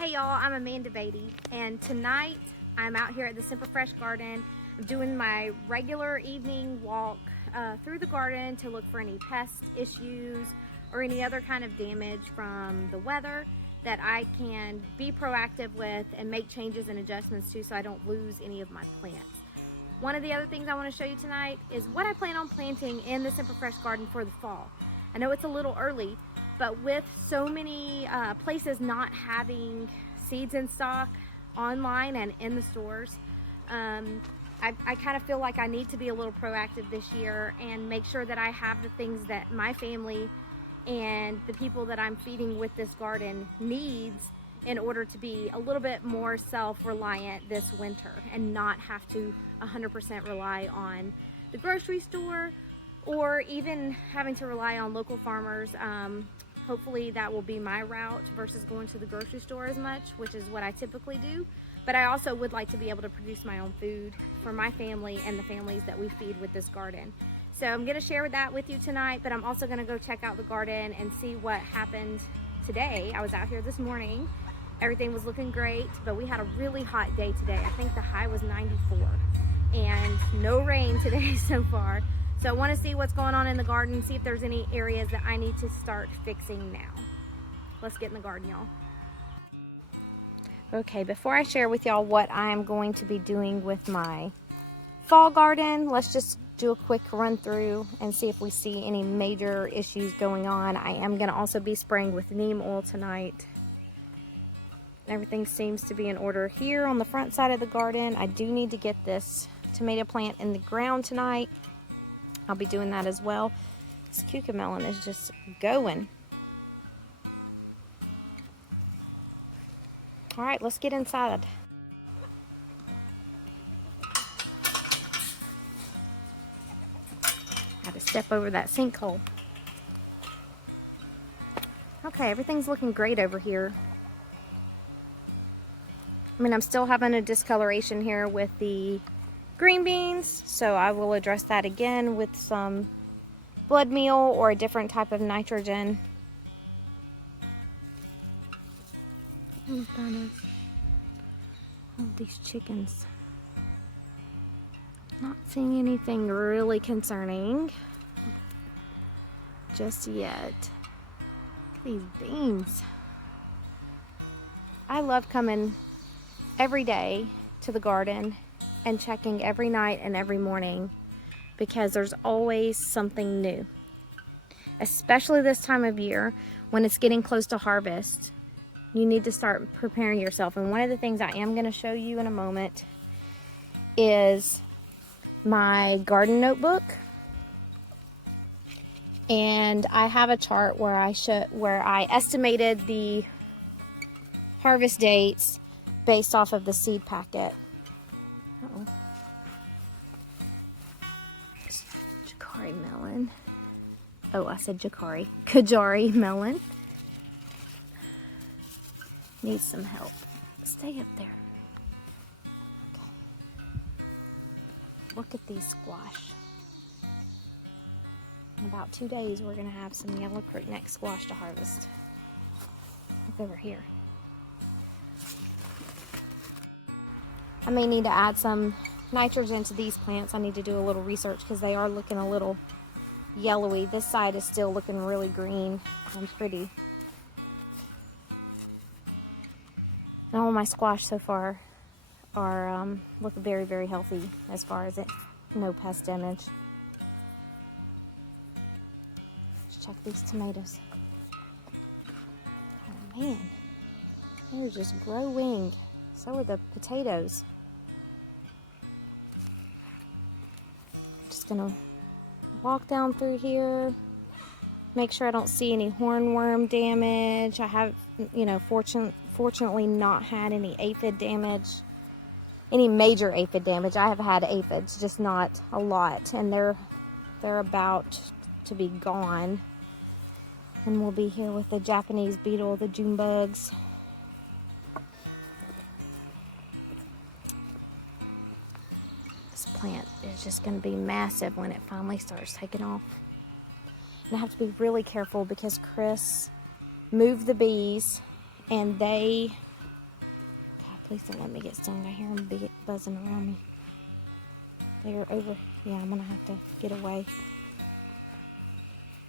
Hey y'all, I'm Amanda Beatty, and tonight I'm out here at the Simple Fresh Garden. I'm doing my regular evening walk through the garden to look for any pest issues or any other kind of damage from the weather that I can be proactive with and make changes and adjustments to so I don't lose any of my plants. One of the other things I want to show you tonight is what I plan on planting in the Simple Fresh Garden for the fall. I know it's a little early, but with so many places not having seeds in stock online and in the stores, I kind of feel like I need to be a little proactive this year and make sure that I have the things that my family and the people that I'm feeding with this garden needs in order to be a little bit more self-reliant this winter and not have to 100% rely on the grocery store or even having to rely on local farmers. Hopefully that will be my route versus going to the grocery store as much, which is what I typically do. But I also would like to be able to produce my own food for my family and the families that we feed with this garden. So I'm gonna share that with you tonight, but I'm also gonna go check out the garden and see what happened today. I was out here this morning. Everything was looking great, but we had a really hot day today. I think the high was 94 and no rain today so far. So I want to see what's going on in the garden, see if there's any areas that I need to start fixing now. Let's get in the garden, y'all. Okay, before I share with y'all what I'm going to be doing with my fall garden, let's just do a quick run through and see if we see any major issues going on. I am going to also be spraying with neem oil tonight. Everything seems to be in order here on the front side of the garden. I do need to get this tomato plant in the ground tonight. I'll be doing that as well. This cucumber is just going. All right, let's get inside. Had to step over that sinkhole. Okay, everything's looking great over here. I mean, I'm still having a discoloration here with the green beans, so I will address that again with some blood meal or a different type of nitrogen. Oh, these chickens. Not seeing anything really concerning just yet. Look at these beans. I love coming every day to the garden and checking every night and every morning because there's always something new, especially this time of year when it's getting close to harvest. You need to start preparing yourself, and one of the things I am going to show you in a moment is my garden notebook, and I have a chart where I estimated the harvest dates based off of the seed packet. Uh-oh. Jacari melon. Oh, I said Jacari. Kajari melon. Needs some help. Stay up there. Okay. Look at these squash. In about 2 days, we're going to have some yellow crookneck squash to harvest. Look over here. I may need to add some nitrogen to these plants. I need to do a little research because they are looking a little yellowy. This side is still looking really green and pretty. And all my squash so far are look very, very healthy as far as no pest damage. Let's check these tomatoes. Oh man, they're just growing. So are the potatoes. Just gonna walk down through here, make sure I don't see any hornworm damage. I have, fortunately not had any aphid damage, any major aphid damage. I have had aphids, just not a lot, and they're about to be gone. And we'll be here with the Japanese beetle, the June bugs. Plant is just going to be massive when it finally starts taking off. And I have to be really careful because Chris moved the bees and they Please don't let me get stung. I hear them buzzing around me. They're over. Yeah, I'm going to have to get away.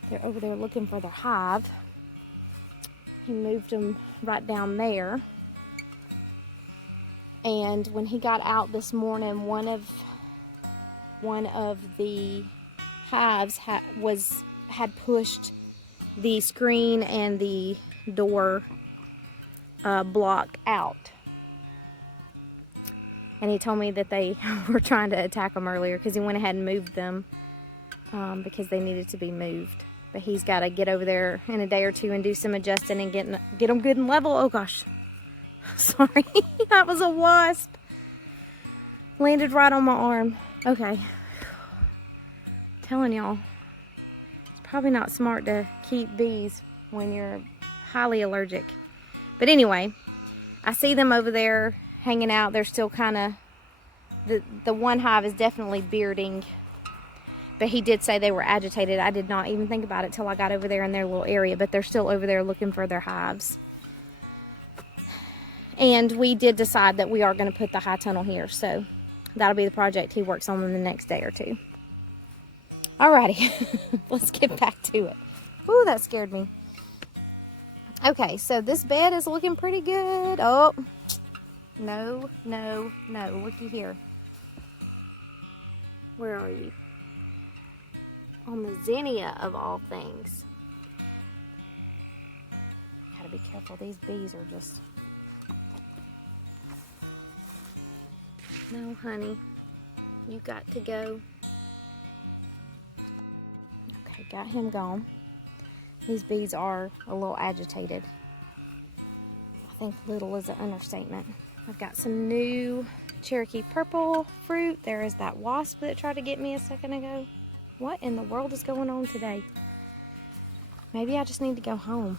They're over there looking for their hive. He moved them right down there. And when he got out this morning, one of the hives had pushed the screen and the door block out. And he told me that they were trying to attack them earlier because he went ahead and moved them because they needed to be moved. But he's got to get over there in a day or two and do some adjusting and get them good and level. Oh gosh, sorry, that was a wasp. Landed right on my arm. Okay, telling y'all, it's probably not smart to keep bees when you're highly allergic. But anyway, I see them over there hanging out. They're still kind of, the one hive is definitely bearding, but he did say they were agitated. I did not even think about it till I got over there in their little area, but they're still over there looking for their hives. And we did decide that we are going to put the high tunnel here, so that'll be the project he works on in the next day or two. Alrighty, let's get back to it. Ooh, that scared me. Okay, so this bed is looking pretty good. Oh, no, no, no. Looky here. Where are you? On the zinnia of all things. Gotta be careful. These bees are just... No, honey. You got to go. Okay, got him gone. These bees are a little agitated. I think little is an understatement. I've got some new Cherokee purple fruit. There is that wasp that tried to get me a second ago. What in the world is going on today? Maybe I just need to go home.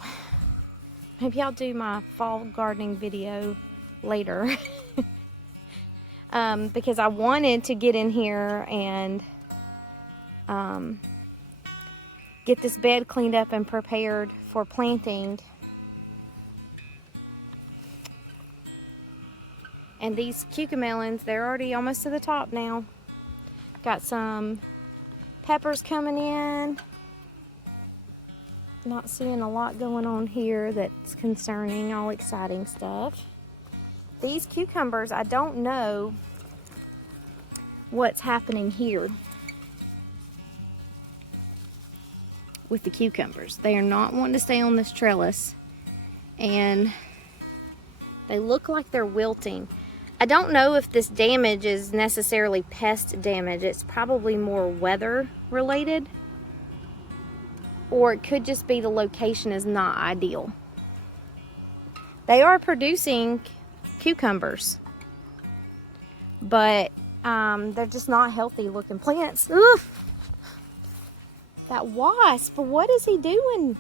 Maybe I'll do my fall gardening video later. Because I wanted to get in here and get this bed cleaned up and prepared for planting. And these cucamelons, they're already almost to the top now. Got some peppers coming in. Not seeing a lot going on here that's concerning, all exciting stuff. These cucumbers, I don't know what's happening here with the cucumbers. They are not wanting to stay on this trellis, and they look like they're wilting. I don't know if this damage is necessarily pest damage. It's probably more weather related, or it could just be the location is not ideal. They are producing cucumbers, but they're just not healthy looking plants. Ugh. That wasp, what is he doing?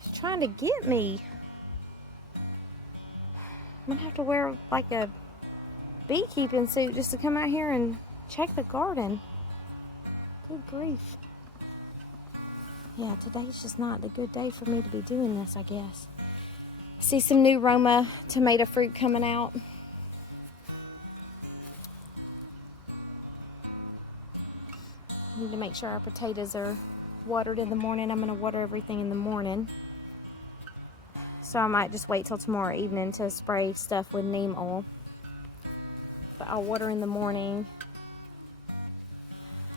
He's trying to get me. I'm gonna have to wear like a beekeeping suit just to come out here and check the garden. Good grief. Yeah, today's just not the good day for me to be doing this, I guess. See some new Roma tomato fruit coming out. Need to make sure our potatoes are watered in the morning. I'm going to water everything in the morning. So I might just wait till tomorrow evening to spray stuff with neem oil. But I'll water in the morning.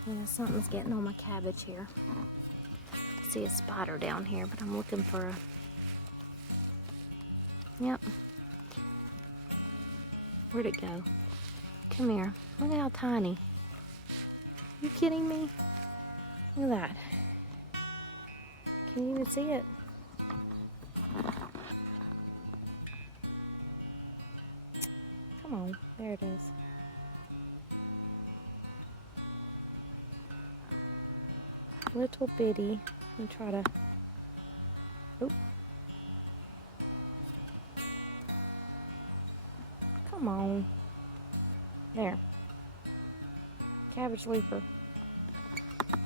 You know, something's getting on my cabbage here. I see a spider down here, but I'm looking for a... Yep. Where'd it go? Come here. Look at how tiny. Are you kidding me? Look at that. Can you even see it? Come on. There it is. Little bitty. Let me try to... Oop. Come on. There. Cabbage leaper.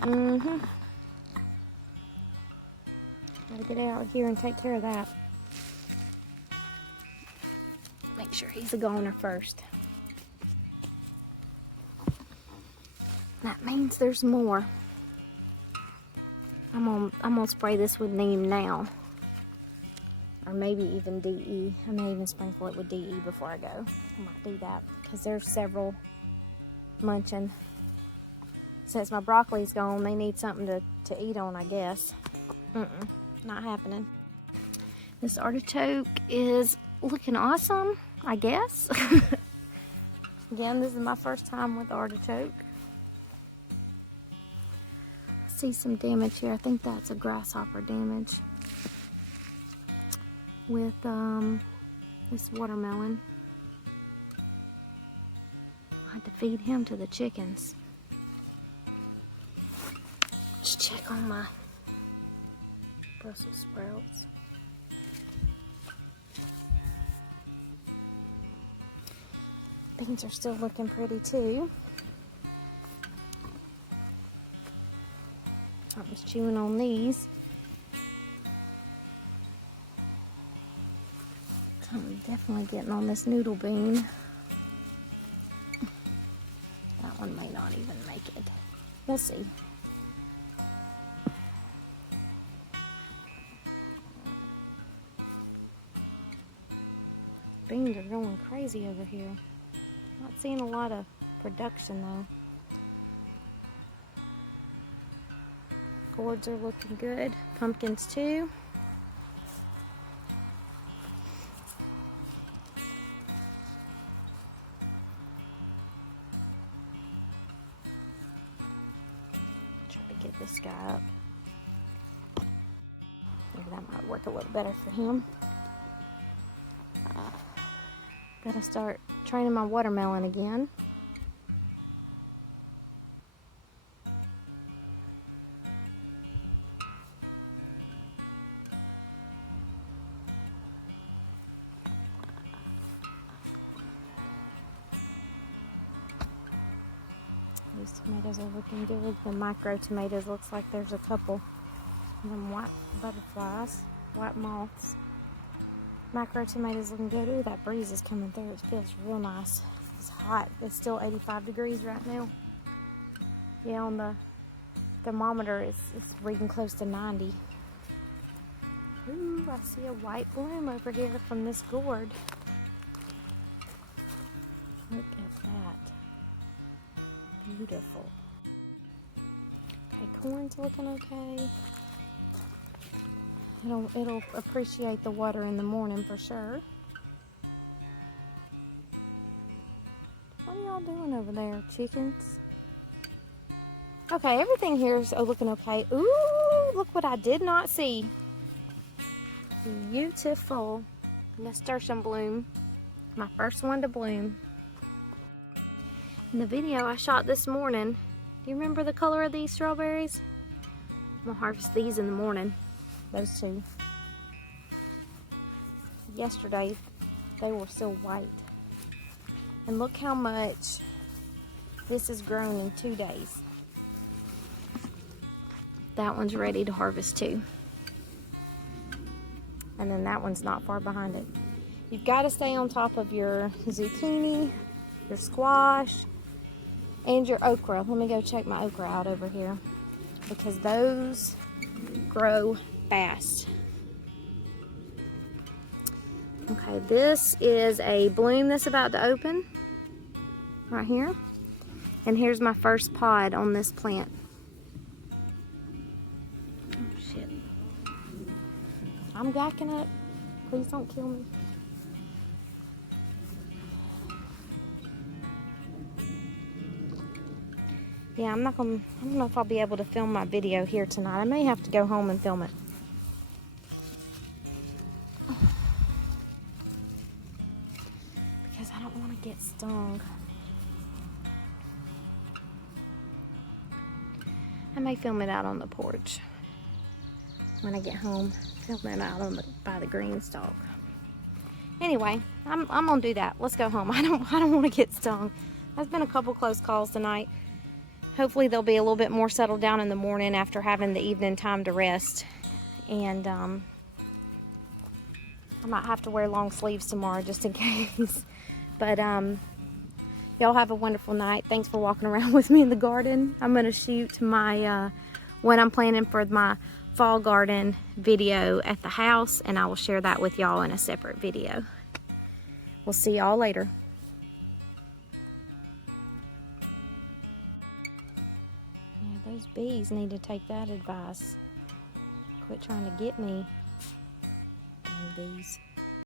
Gotta get out here and take care of that. Make sure he's a goner first. That means there's more. I'm gonna spray this with neem now. Or maybe even DE. I may even sprinkle it with DE before I go. I might do that because there's several munching. Since my broccoli's gone, they need something to eat on, I guess. Not happening. This artichoke is looking awesome, I guess. Again, this is my first time with artichoke. I see some damage here. I think that's a grasshopper damage with this watermelon. I had to feed him to the chickens. Let's check on my Brussels sprouts. Beans are still looking pretty too. I was chewing on these. I'm definitely getting on this noodle bean. That one may not even make it. We'll see. Beans are going crazy over here. Not seeing a lot of production though. Gourds are looking good. Pumpkins too. Try to get this guy up. Maybe that might work a little better for him. Gotta start training my watermelon again. These tomatoes are looking good. The micro tomatoes looks like there's a couple of them white butterflies, white moths. Macro tomatoes looking good. Ooh, that breeze is coming through. It feels real nice. It's hot. It's still 85 degrees right now. Yeah, on the thermometer, it's reading close to 90. Ooh, I see a white bloom over here from this gourd. Look at that. Beautiful. Okay, corn's looking okay. It'll appreciate the water in the morning for sure. What are y'all doing over there, chickens? Okay, everything here is looking okay. Ooh, look what I did not see. Beautiful nasturtium bloom. My first one to bloom. In the video I shot this morning, do you remember the color of these strawberries? I'm gonna harvest these in the morning. Those two. Yesterday they were still white. And look how much this has grown in 2 days. That one's ready to harvest too. And then that one's not far behind it. You've got to stay on top of your zucchini, your squash, and your okra. Let me go check my okra out over here because those grow fast. Okay, this is a bloom that's about to open right here. And here's my first pod on this plant. Oh shit. I'm backing up. Please don't kill me. Yeah, I don't know if I'll be able to film my video here tonight. I may have to go home and film it. Because I don't want to get stung. I may film it out on the porch. When I get home, film it out by the green stalk. Anyway, I'm gonna do that. Let's go home. I don't want to get stung. There's been a couple close calls tonight. Hopefully they'll be a little bit more settled down in the morning after having the evening time to rest. And I'm I might have to wear long sleeves tomorrow just in case. But y'all have a wonderful night. Thanks for walking around with me in the garden. I'm gonna shoot my what I'm planning for my fall garden video at the house, and I will share that with y'all in a separate video. We'll see y'all later. Yeah, those bees need to take that advice. Quit trying to get me, dang bees.